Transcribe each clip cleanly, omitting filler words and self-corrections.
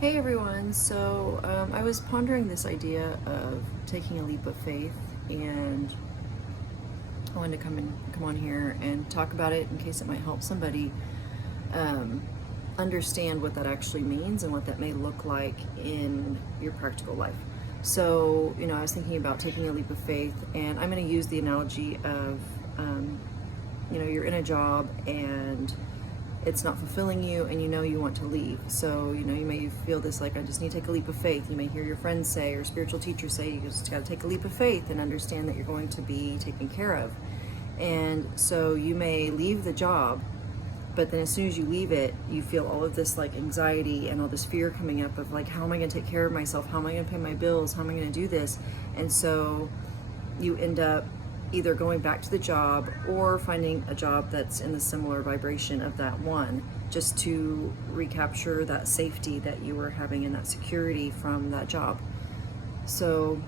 Hey everyone, I was pondering this idea of taking a leap of faith, and I wanted to come on here and talk about it in case it might help somebody um, understand what that actually means and what that may look like in your practical life. I was thinking about taking a leap of faith, and I'm going to use the analogy of, you're in a job and it's not fulfilling you and you want to leave. So, you may feel this like, I just need to take a leap of faith. You may hear your friends say or spiritual teachers say, you just got to take a leap of faith and understand that you're going to be taken care of. And so you may leave the job, but then as soon as you leave it, you feel all of this like anxiety and all this fear coming up of like, how am I going to take care of myself? How am I going to pay my bills? How am I going to do this? And so you end up either going back to the job or finding a job that's in the similar vibration of that one, just to recapture that safety that you were having and that security from that job. So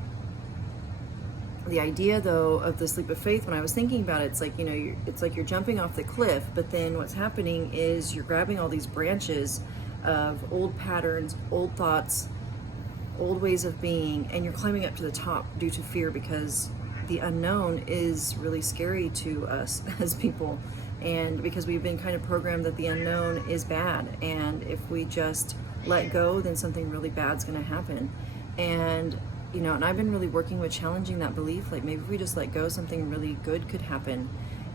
the idea though of this leap of faith, when I was thinking about it, it's like, it's like you're jumping off the cliff, but then what's happening is you're grabbing all these branches of old patterns, old thoughts, old ways of being, and you're climbing up to the top due to fear, because the unknown is really scary to us as people, and because we've been kind of programmed that the unknown is bad, and if we just let go, then something really bad's going to happen. And and I've been really working with challenging that belief, like maybe if we just let go, something really good could happen.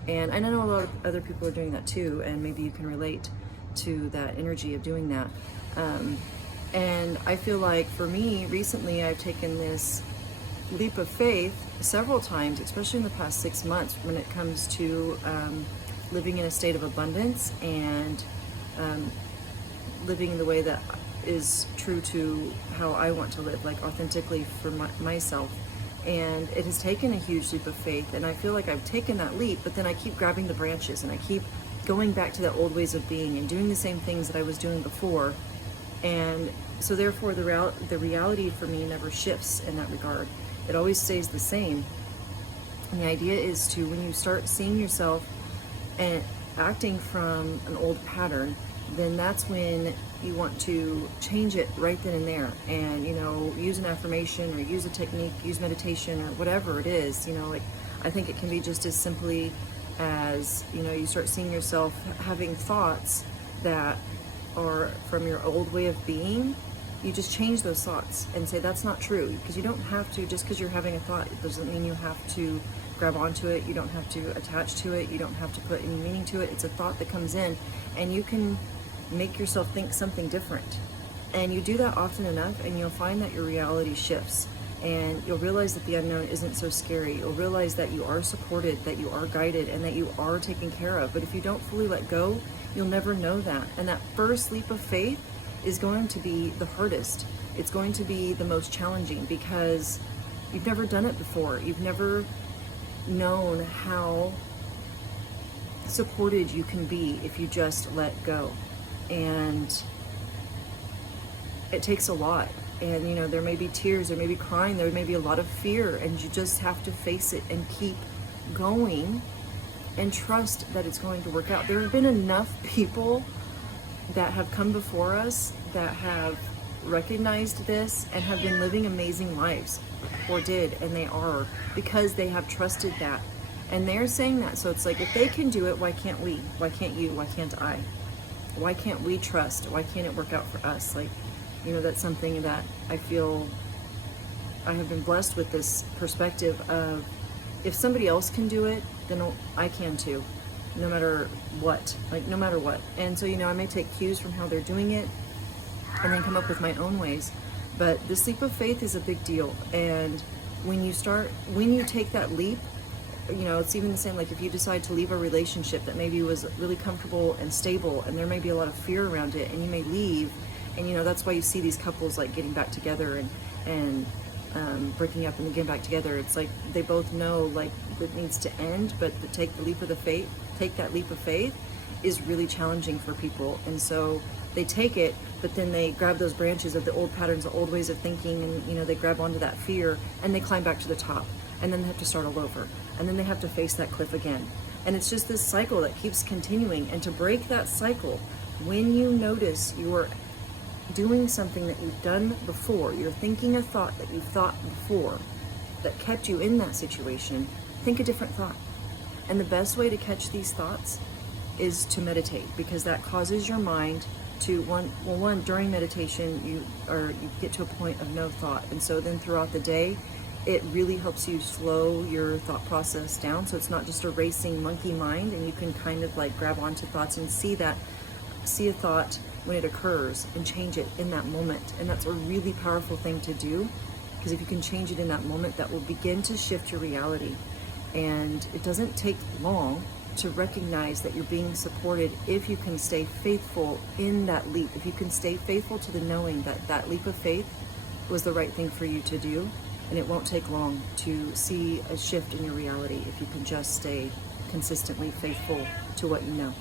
And I know a lot of other people are doing that too, and maybe you can relate to that energy of doing that. And I feel like for me recently, I've taken this leap of faith several times, especially in the past 6 months, when it comes to living in a state of abundance and living in the way that is true to how I want to live, like authentically for myself. And it has taken a huge leap of faith, and I feel like I've taken that leap, but then I keep grabbing the branches and I keep going back to the old ways of being and doing the same things that I was doing before. And so therefore the reality for me never shifts in that regard. It always stays the same. And the idea is to, when you start seeing yourself and acting from an old pattern, then that's when you want to change it right then and there, and use an affirmation or use a technique, use meditation or whatever it is. Like, I think it can be just as simply as you start seeing yourself having thoughts that are from your old way of being. You just change those thoughts and say that's not true, because you don't have to, just because you're having a thought, it doesn't mean you have to grab onto it. You don't have to attach to it. You don't have to put any meaning to it. It's a thought that comes in, and you can make yourself think something different. And you do that often enough, and you'll find that your reality shifts, and you'll realize that the unknown isn't so scary. You'll realize that you are supported, that you are guided, and that you are taken care of. But if you don't fully let go, you'll never know that. And that first leap of faith is going to be the hardest. It's going to be the most challenging, because you've never done it before. You've never known how supported you can be if you just let go. And it takes a lot. And there may be tears, there may be crying, there may be a lot of fear, and you just have to face it and keep going and trust that it's going to work out. There have been enough people that have come before us that have recognized this and have been living amazing lives, or did, and they are, because they have trusted that. And they're saying that. So it's like, if they can do it, why can't we? Why can't you? Why can't I? Why can't we trust? Why can't it work out for us? Like, that's something that I feel I have been blessed with, this perspective of, if somebody else can do it, then I can too, no matter what, no matter what. And so, I may take cues from how they're doing it and then come up with my own ways. But this leap of faith is a big deal. And when you take that leap, it's even the same, like if you decide to leave a relationship that maybe was really comfortable and stable, and there may be a lot of fear around it, and you may leave, and that's why you see these couples like getting back together and breaking up and then getting back together. It's like they both know like it needs to end, but to take that leap of faith is really challenging for people. And so they take it, but then they grab those branches of the old patterns, the old ways of thinking, and they grab onto that fear, and they climb back to the top, and then they have to start all over, and then they have to face that cliff again. And it's just this cycle that keeps continuing. And to break that cycle, when you notice you're doing something that you've done before, you're thinking a thought that you've thought before that kept you in that situation, think a different thought. And the best way to catch these thoughts is to meditate, because that causes your mind to during meditation you get to a point of no thought, and so then throughout the day it really helps you slow your thought process down, so it's not just a racing monkey mind, and you can kind of like grab onto thoughts and see a thought when it occurs and change it in that moment. And that's a really powerful thing to do, because if you can change it in that moment, that will begin to shift your reality. And it doesn't take long to recognize that you're being supported if you can stay faithful in that leap, if you can stay faithful to the knowing that that leap of faith was the right thing for you to do. And it won't take long to see a shift in your reality if you can just stay consistently faithful to what you know.